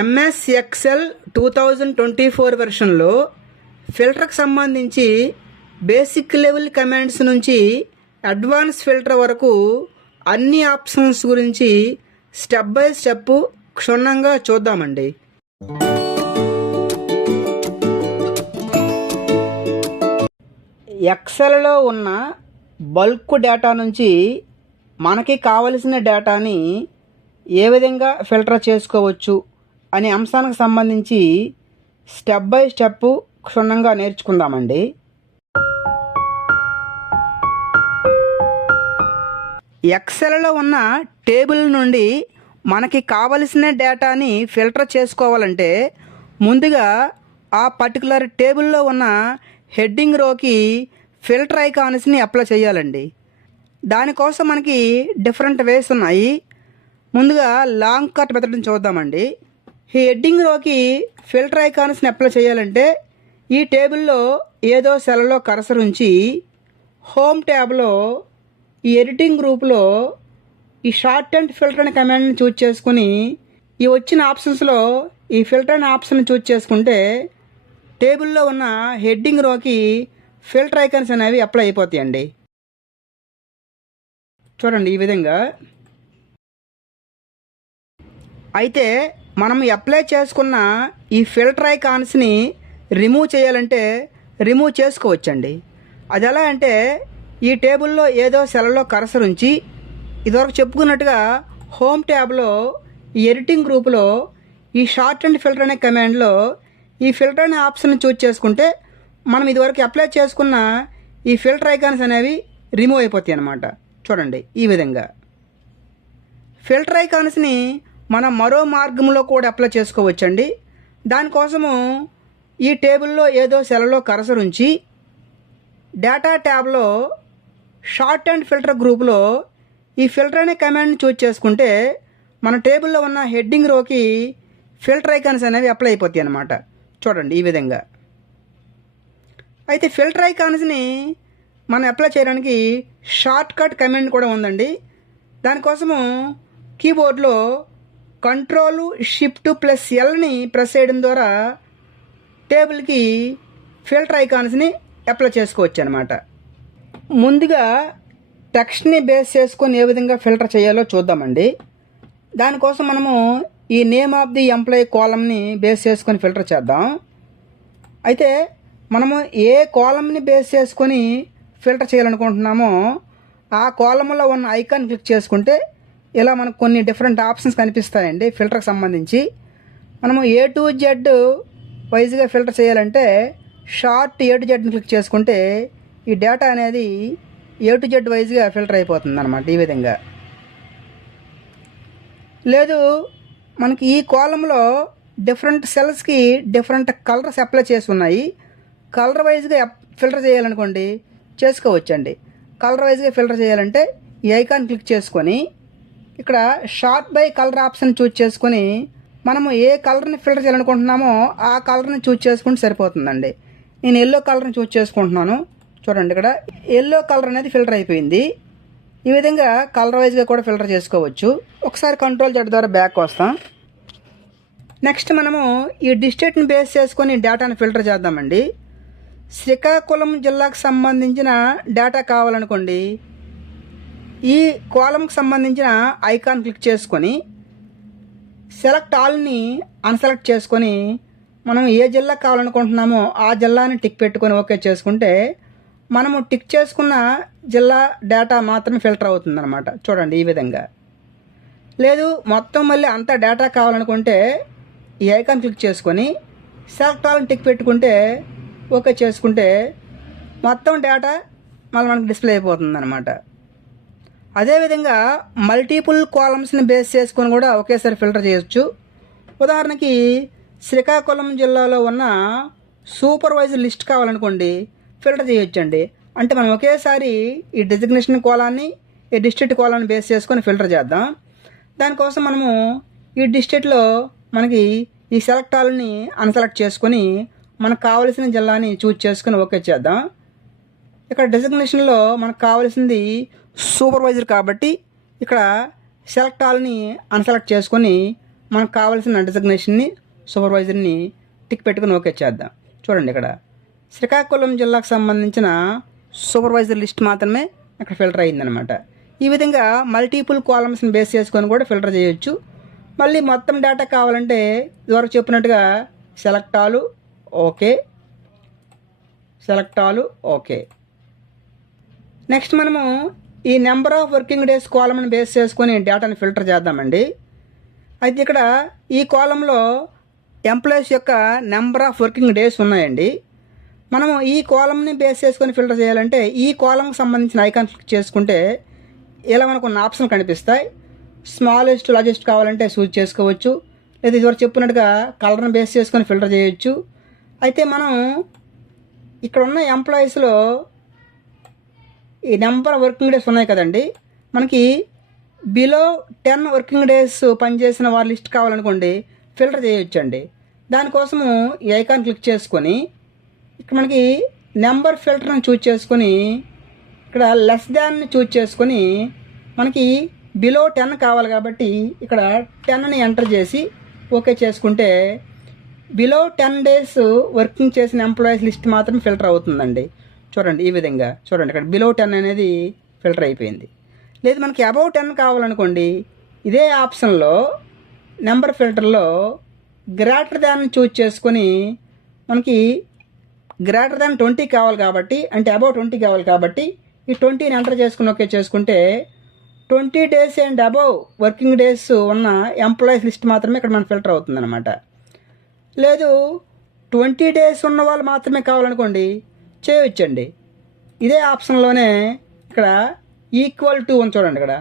MS Excel 2024 వెర్షన్లో ఫిల్టర్కి సంబంధించి basic level commands నుంచి advance filter వరకు అన్ని ఆప్షన్స్ గురించి స్టెప్ బై స్టెప్ క్షుణ్ణంగా చూద్దామండి. ఎక్సెల్లో ఉన్న బల్క్ డేటా నుంచి మనకి కావలసిన డేటాని ఏ విధంగా ఫిల్టర్ చేసుకోవచ్చు అనే అంశానికి సంబంధించి స్టెప్ బై స్టెప్ క్షుణ్ణంగా నేర్చుకుందామండి. ఎక్సెల్లో ఉన్న టేబుల్ నుండి మనకి కావలసిన డేటాని ఫిల్టర్ చేసుకోవాలంటే ముందుగా ఆ పర్టికులర్ టేబుల్లో ఉన్న హెడ్డింగ్ రోకి ఫిల్టర్ ఐకాన్స్ని అప్లై చేయాలండి. దానికోసం మనకి డిఫరెంట్ వేస్ ఉన్నాయి. ముందుగా లాంగ్ కట్ మెథడ్ని చూద్దామండి. ఈ హెడ్డింగ్ రోకి ఫిల్టర్ ఐకాన్స్ని అప్లై చేయాలంటే ఈ టేబుల్లో ఏదో సెల్లో కర్సర్ ఉంచి హోమ్ ట్యాబ్లో ఈ ఎడిటింగ్ గ్రూప్లో ఈ షార్ట్ అండ్ ఫిల్టర్ అనే కమాండ్ని చూజ్ చేసుకుని ఈ వచ్చిన ఆప్షన్స్లో ఈ ఫిల్టర్ అనే ఆప్షన్ చూజ్ చేసుకుంటే టేబుల్లో ఉన్న హెడ్డింగ్ రోకి ఫిల్టర్ ఐకాన్స్ అనేవి అప్లై అయిపోతాయండి. చూడండి ఈ విధంగా. అయితే మనం అప్లై చేసుకున్న ఈ ఫిల్టర్ ఐకాన్స్ని రిమూవ్ చేయాలంటే రిమూవ్ చేసుకోవచ్చండి. అది ఎలా అంటే ఈ టేబుల్లో ఏదో సెల్లో కర్సర్ ఉంచి ఇదివరకు చెప్పుకున్నట్టుగా హోమ్ ట్యాబ్లో ఈ ఎడిటింగ్ గ్రూప్లో ఈ షార్ట్ అండ్ ఫిల్టర్ అనే కమాండ్లో ఈ ఫిల్టర్ అనే ఆప్షన్ చూజ్ చేసుకుంటే మనం ఇదివరకు అప్లై చేసుకున్న ఈ ఫిల్టర్ ఐకాన్స్ అనేవి రిమూవ్ అయిపోతాయి అన్నమాట. చూడండి ఈ విధంగా. ఫిల్టర్ ఐకాన్స్ని మనం మరో మార్గంలో కూడా అప్లై చేసుకోవచ్చండి. దానికోసము ఈ టేబుల్లో ఏదో సెల్లో కర్సర్ ఉంచి డేటా ట్యాబ్లో షార్ట్ అండ్ ఫిల్టర్ గ్రూప్లో ఈ ఫిల్టర్ అనే కమాండ్ని చూజ్ చేసుకుంటే మన టేబుల్లో ఉన్న హెడ్డింగ్ రోకి ఫిల్టర్ ఐకాన్స్ అనేవి అప్లై అయిపోతాయి అన్నమాట. చూడండి ఈ విధంగా. అయితే ఫిల్టర్ ఐకాన్స్ని మనం అప్లై చేయడానికి షార్ట్ కట్ కమాండ్ కూడా ఉందండి. దానికోసము కీబోర్డ్లో Ctrl+Shift+Lని ప్రెస్ చేయడం ద్వారా టేబుల్కి ఫిల్టర్ ఐకాన్స్ని అప్లై చేసుకోవచ్చు అనమాట. ముందుగా టెక్స్ట్ని బేస్ చేసుకొని ఏ విధంగా ఫిల్టర్ చేయాలో చూద్దామండి. దానికోసం మనము ఈ నేమ్ ఆఫ్ ది ఎంప్లాయీ కాలమ్ని బేస్ చేసుకొని ఫిల్టర్ చేద్దాం. అయితే మనము ఏ కాలమ్ని బేస్ చేసుకొని ఫిల్టర్ చేయాలనుకుంటున్నామో ఆ కాలంలో ఉన్న ఐకాన్ క్లిక్ చేసుకుంటే ఇలా మనకు కొన్ని డిఫరెంట్ ఆప్షన్స్ కనిపిస్తాయండి. ఫిల్టర్కి సంబంధించి మనము A to Z వైజ్గా ఫిల్టర్ చేయాలంటే షార్ట్ A to Zని క్లిక్ చేసుకుంటే ఈ డేటా అనేది A to Z వైజ్గా ఫిల్టర్ అయిపోతుంది అన్నమాట. ఈ విధంగా. లేదు మనకి ఈ కాలంలో డిఫరెంట్ సెల్స్కి డిఫరెంట్ కలర్స్ అప్లై చేసి ఉన్నాయి. కలర్ వైజ్గా ఫిల్టర్ చేయాలనుకోండి చేసుకోవచ్చండి. కలర్ వైజ్గా ఫిల్టర్ చేయాలంటే ఈ ఐకాన్ క్లిక్ చేసుకొని ఇక్కడ short by colour option choose చేసుకొని మనము ఏ కలర్ని ఫిల్టర్ చేయాలనుకుంటున్నామో ఆ కలర్ని చూజ్ చేసుకుంటే సరిపోతుందండి. నేను ఎల్లో కలర్ని చూజ్ చేసుకుంటున్నాను. చూడండి ఇక్కడ ఎల్లో కలర్ అనేది ఫిల్టర్ అయిపోయింది. ఈ విధంగా కలర్ వైజ్గా కూడా ఫిల్టర్ చేసుకోవచ్చు. ఒకసారి Ctrl Z ద్వారా బ్యాక్ వస్తాం. నెక్స్ట్ మనము ఈ డిస్ట్రిక్ట్ని బేస్ చేసుకొని డేటాను ఫిల్టర్ చేద్దామండి. శ్రీకాకుళం జిల్లాకు సంబంధించిన డేటా కావాలనుకోండి ఈ కాలంకి సంబంధించిన ఐకాన్ క్లిక్ చేసుకొని సెలెక్ట్ ఆల్ని అన్సెలెక్ట్ చేసుకొని మనం ఏ జిల్లా కావాలనుకుంటున్నామో ఆ జిల్లాని టిక్ పెట్టుకొని ఓకే చేసుకుంటే మనము టిక్ చేసుకున్న జిల్లా డేటా మాత్రమే ఫిల్టర్ అవుతుందన్నమాట. చూడండి ఈ విధంగా. లేదు మొత్తం మళ్ళీ అంత డేటా కావాలనుకుంటే ఈ ఐకాన్ క్లిక్ చేసుకొని సెలెక్ట్ ఆల్ని టిక్ పెట్టుకుంటే ఓకే చేసుకుంటే మొత్తం డేటా మళ్ళీ మనకు డిస్ప్లే అయిపోతుంది అన్నమాట. అదేవిధంగా మల్టిపుల్ కాలమ్స్ని బేస్ చేసుకొని కూడా ఒకేసారి ఫిల్టర్ చేయొచ్చు. ఉదాహరణకి శ్రీకాకుళం జిల్లాలో ఉన్న సూపర్వైజర్ లిస్ట్ కావాలనుకోండి ఫిల్టర్ చేయొచ్చండి. అంటే మనం ఒకేసారి ఈ డెసిగ్నేషన్ కోలాన్ని ఈ డిస్ట్రిక్ట్ కోలాన్ని బేస్ చేసుకొని ఫిల్టర్ చేద్దాం. దానికోసం మనము ఈ డిస్ట్రిక్ట్లో మనకి ఈ సెలెక్ట్ ఆల్ని అన్సెలెక్ట్ చేసుకొని మనకు కావలసిన జిల్లాని చూజ్ చేసుకొని ఓకే చేద్దాం. ఇక్కడ డెసిగ్నేషన్లో మనకు కావాల్సింది సూపర్వైజర్ కాబట్టి ఇక్కడ సెలెక్ట్ ఆల్ని అన్సెలెక్ట్ చేసుకొని మనకు కావాల్సిన డిజిగ్నేషన్ని సూపర్వైజర్ని టిక్ పెట్టుకుని ఓకే చేద్దాం. చూడండి ఇక్కడ శ్రీకాకుళం జిల్లాకు సంబంధించిన సూపర్వైజర్ లిస్ట్ మాత్రమే ఇక్కడ ఫిల్టర్ అయిందనమాట. ఈ విధంగా మల్టిపుల్ కాలమ్స్ని బేస్ చేసుకొని కూడా ఫిల్టర్ చేయొచ్చు. మళ్ళీ మొత్తం డేటా కావాలంటే ఇదివరకు చెప్పినట్టుగా select all okay, select all okay. Next మనము ఈ నెంబర్ ఆఫ్ వర్కింగ్ డేస్ కాలమ్ని బేస్ చేసుకొని డేటాని ఫిల్టర్ చేద్దామండి. అయితే ఇక్కడ ఈ కాలంలో ఎంప్లాయీస్ యొక్క నెంబర్ ఆఫ్ వర్కింగ్ డేస్ ఉన్నాయండి. మనము ఈ కాలంని బేస్ చేసుకొని ఫిల్టర్ చేయాలంటే ఈ కాలంకి సంబంధించిన ఐకాన్ క్లిక్ చేసుకుంటే ఇలా మనకు కొన్ని ఆప్షన్లు కనిపిస్తాయి. స్మాలెస్ట్ లార్జెస్ట్ కావాలంటే చూజ్ చేసుకోవచ్చు, లేదా ఇదివరకు చెప్పినట్టుగా కలర్ని బేస్ చేసుకొని ఫిల్టర్ చేయొచ్చు. అయితే మనం ఇక్కడ ఉన్న ఎంప్లాయీస్లో ఈ నెంబర్ ఆఫ్ వర్కింగ్ డేస్ ఉన్నాయి కదండి, మనకి బిలో 10 వర్కింగ్ డేస్ పనిచేసిన వారి లిస్ట్ కావాలనుకోండి ఫిల్టర్ చేయొచ్చండి. దానికోసము ఈ ఐకాన్ క్లిక్ చేసుకొని ఇక్కడ మనకి నెంబర్ ఫిల్టర్ని చూజ్ చేసుకొని ఇక్కడ లెస్ దాన్ని చూజ్ చేసుకొని మనకి బిలో 10 కావాలి కాబట్టి ఇక్కడ 10ని ఎంటర్ చేసి ఓకే చేసుకుంటే బిలో 10 డేస్ వర్కింగ్ చేసిన ఎంప్లాయీస్ లిస్ట్ మాత్రం ఫిల్టర్ అవుతుందండి. చూడండి ఈ విధంగా చూడండి ఇక్కడ బిలో 10 అనేది ఫిల్టర్ అయిపోయింది. లేదు మనకి అబౌవ్ 10 కావాలనుకోండి ఇదే ఆప్షన్లో నెంబర్ ఫిల్టర్లో గ్రేటర్ దాన్ని చూజ్ చేసుకొని మనకి గ్రేటర్ దాన్ 20 కావాలి కాబట్టి, అంటే అబౌవ్ 20 కావాలి కాబట్టి ఈ 20ని ఎంటర్ చేసుకుని ఓకే చేసుకుంటే 20 days and above working days ఉన్న ఎంప్లాయీస్ లిస్ట్ మాత్రమే ఇక్కడ మనకు ఫిల్టర్ అవుతుందన్నమాట. లేదు 20 డేస్ ఉన్న వాళ్ళు మాత్రమే కావాలనుకోండి చేయొచ్చండి. ఇదే ఆప్షన్లోనే ఇక్కడ ఈక్వల్ టు అని చూడండి, ఇక్కడ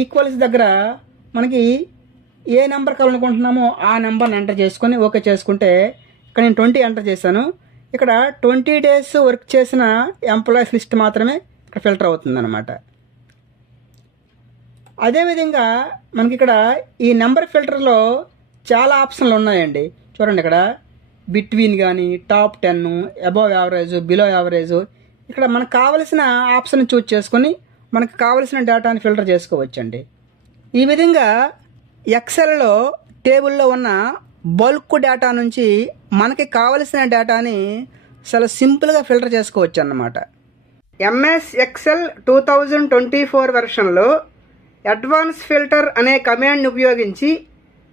ఈక్వల్స్ దగ్గర మనకి ఏ నెంబర్ కావాలనుకుంటున్నామో ఆ నెంబర్ని ఎంటర్ చేసుకొని ఓకే చేసుకుంటే ఇక్కడ నేను 20 ఎంటర్ చేశాను. ఇక్కడ 20 డేస్ వర్క్ చేసిన ఎంప్లాయీస్ లిస్ట్ మాత్రమే ఇక్కడ ఫిల్టర్ అవుతుందన్నమాట. అదేవిధంగా మనకి ఇక్కడ ఈ నెంబర్ ఫిల్టర్లో చాలా ఆప్షన్లు ఉన్నాయండి. చూడండి ఇక్కడ బిట్వీన్ కానీ, top 10, above average, below average, ఇక్కడ మనకు కావలసిన ఆప్షన్ చూజ్ చేసుకొని మనకు కావలసిన డేటాని ఫిల్టర్ చేసుకోవచ్చండి. ఈ విధంగా ఎక్సెల్లో టేబుల్లో ఉన్న బల్క్ డేటా నుంచి మనకి కావలసిన డేటాని చాలా సింపుల్గా ఫిల్టర్ చేసుకోవచ్చు అన్నమాట. ఎంఎస్ ఎక్సెల్ 2024 వెర్షన్లో అడ్వాన్స్ ఫిల్టర్ అనే కమాండ్ని ఉపయోగించి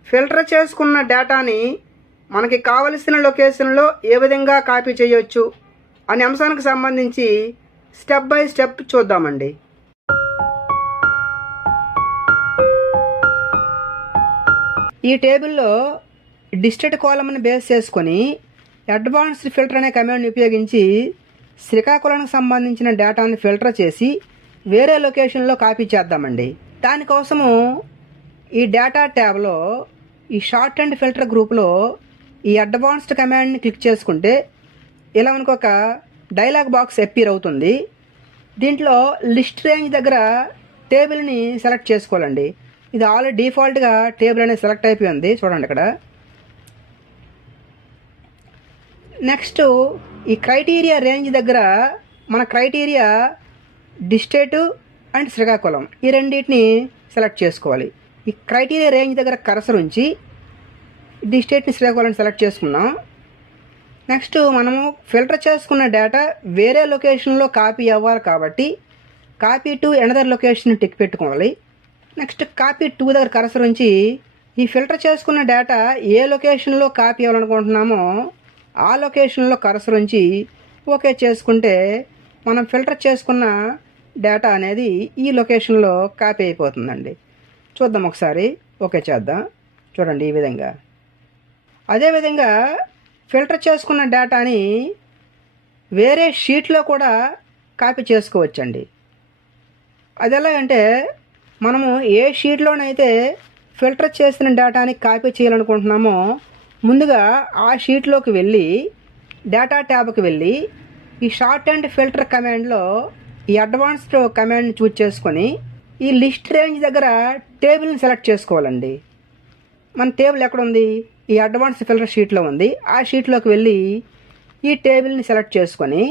ఫిల్టర్ చేసుకున్న డేటాని మనకి కావలసిన లొకేషన్లో ఏ విధంగా కాపీ చేయొచ్చు అనే అంశానికి సంబంధించి స్టెప్ బై స్టెప్ చూద్దామండి. ఈ టేబుల్లో డిస్ట్రిక్ట్ కాలమ్ని బేస్ చేసుకొని అడ్వాన్స్డ్ ఫిల్టర్ అనే కమాండ్ని ఉపయోగించి శ్రీకాకుళానికి సంబంధించిన డేటాని ఫిల్టర్ చేసి వేరే లొకేషన్లో కాపీ చేద్దామండి. దానికోసము ఈ డేటా ట్యాబ్లో ఈ షార్ట్ అండ్ ఫిల్టర్ గ్రూప్లో ఈ అడ్వాన్స్డ్ కమాండ్ని క్లిక్ చేసుకుంటే ఇలా మనకు ఒక డైలాగ్ బాక్స్ అపీర్ అవుతుంది. దీంట్లో లిస్ట్ రేంజ్ దగ్గర టేబుల్ని సెలెక్ట్ చేసుకోవాలండి. ఇది ఆల్రెడీ డిఫాల్ట్గా టేబుల్ అనేది సెలెక్ట్ అయిపోయింది చూడండి ఇక్కడ. నెక్స్ట్ ఈ క్రైటీరియా రేంజ్ దగ్గర మన క్రైటీరియా డిస్ట్రిక్ట్ అండ్ శ్రీకాకుళం ఈ రెండింటిని సెలెక్ట్ చేసుకోవాలి. ఈ క్రైటీరియా రేంజ్ దగ్గర కర్సర్ ఉంచి డిస్ట్రిక్ట్ని శ్రీకాకుళం సెలెక్ట్ చేసుకున్నాం. నెక్స్ట్ మనము ఫిల్టర్ చేసుకున్న డేటా వేరే లొకేషన్లో కాపీ అవ్వాలి కాబట్టి copy to another location tick పెట్టుకోవాలి. నెక్స్ట్ కాపీ 2 దగ్గర కర్సర్ ఉంచి ఈ ఫిల్టర్ చేసుకున్న డేటా ఏ లొకేషన్లో కాపీ అవ్వాలనుకుంటున్నామో ఆ లొకేషన్లో కర్సర్ ఉంచి ఓకే చేసుకుంటే మనం ఫిల్టర్ చేసుకున్న డేటా అనేది ఈ లొకేషన్లో కాపీ అయిపోతుందండి. చూద్దాం ఒకసారి, ఓకే చేద్దాం. చూడండి ఈ విధంగా. అదేవిధంగా ఫిల్టర్ చేసుకున్న డేటాని వేరే షీట్లో కూడా కాపీ చేసుకోవచ్చండి. అది ఎలాగంటే మనము ఏ షీట్లోనైతే ఫిల్టర్ చేసిన డేటాని కాపీ చేయాలనుకుంటున్నామో ముందుగా ఆ షీట్లోకి వెళ్ళి డేటా ట్యాబ్కి వెళ్ళి ఈ షార్ట్ అండ్ ఫిల్టర్ కమాండ్లో ఈ అడ్వాన్స్డ్ కమాండ్ని చూజ్ చేసుకొని ఈ లిస్ట్ రేంజ్ దగ్గర టేబుల్ని సెలెక్ట్ చేసుకోవాలండి. మన టేబుల్ ఎక్కడ ఉంది? ఈ అడ్వాన్స్ ఫిల్టర్ షీట్లో ఉంది. ఆ షీట్లోకి వెళ్ళి ఈ టేబుల్ని సెలెక్ట్ చేసుకొని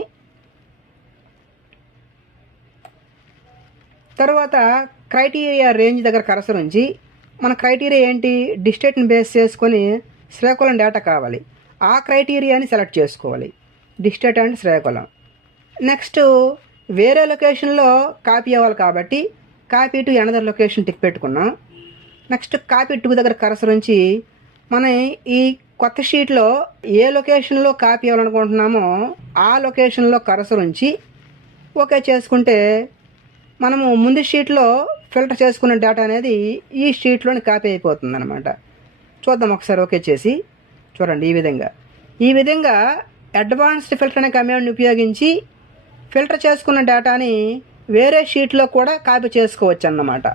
తర్వాత క్రైటీరియా రేంజ్ దగ్గర కర్సర్ ఉంచి మన క్రైటీరియా ఏంటి, డిస్ట్రిక్ట్ని బేస్ చేసుకొని శ్రీకాకుళం డేటా కావాలి. ఆ క్రైటీరియాని సెలెక్ట్ చేసుకోవాలి, డిస్ట్రిక్ట్ అండ్ శ్రీకాకుళం. నెక్స్ట్ వేరే లొకేషన్లో కాపీ అవ్వాలి కాబట్టి copy to another location tick పెట్టుకున్నాం. నెక్స్ట్ కాపీ టు దగ్గర కర్సర్ ఉంచి మనం ఈ కొత్త షీట్లో ఏ లొకేషన్లో కాపీ అవ్వాలనుకుంటున్నామో ఆ లొకేషన్లో కర్సర్ ఉంచి ఓకే చేసుకుంటే మనము ముందు షీట్లో ఫిల్టర్ చేసుకున్న డేటా అనేది ఈ షీట్లోని కాపీ అయిపోతుంది అనమాట. చూద్దాం ఒకసారి ఓకే చేసి చూడండి. ఈ విధంగా అడ్వాన్స్డ్ ఫిల్టర్ అనే కమాండ్ని ఉపయోగించి ఫిల్టర్ చేసుకున్న డేటాని వేరే షీట్లో కూడా కాపీ చేసుకోవచ్చు అన్నమాట.